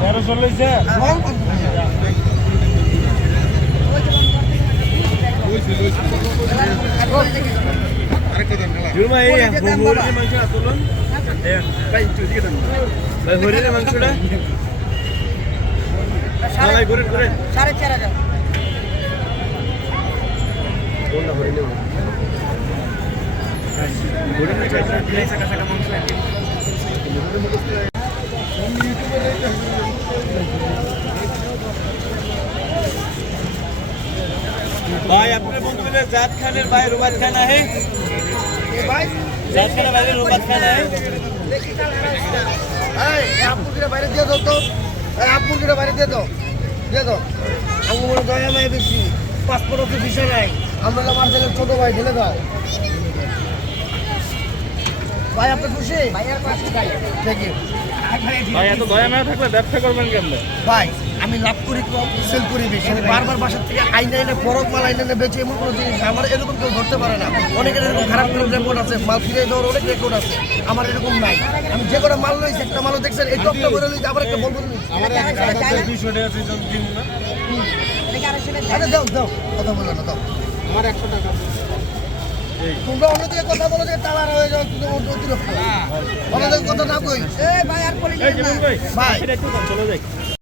1300 লইছে জুরমা এই হরিণের মাংস তুলুন ভাই একটু দিয়ে দেন ভাই হরিণের মাংসটা ভাই করে 4500 কোনটা হরিণের হরিণের চাইছে কাঁচা মাংস भाई अपने बंधु मिले जात खान भाई रुबात खान है जात खान भाई रुबात खान है आप मुर्गी বাইরে দিয়ে দাও তো आप मुर्गी বাইরে দিয়ে দাও আমি বলে দয়া নাই বেশি পাসপোর্ট অফিস ভিসা নাই আমরা আমার ছেলের ছোট ভাই ঢেলে দাও ভাই আপনি খুশি ভাই আর পাশে ভাই থ্যাংক ইউ ভাই এত দয়া না থাকলে ব্যবসা করবেন কেমনে ভাই আমি লাভ করি কম সেল করি বেশি আমি বারবার বাসার থেকে আইনা এনে বরফ মাল আইনা বেচে এমন কোনো জিনিস আমার এরকম কেউ ধরতে পারে না অনেকের এরকম খারাপ রেকর্ড আছে মাল ফিরে দেওয়ার অনেক রেকর্ড আছে আমার এরকম নাই আমি যে করে মাল লইছি একটা মালও দেখছেন এই টপটা করে লইছি আবার একটা বলবো আমার 200 টাকা আছে যদি দিন না আরে দাও কথা বলো না দাও আমার 100 টাকা তোমরা অন্যদিকে কথা বলো যে তালার হয়ে যাও তুমি অন্যদিকে কথা না কই এই ভাই আর বলি এই জীবন ভাই ভাই এটা একটু চলে যাই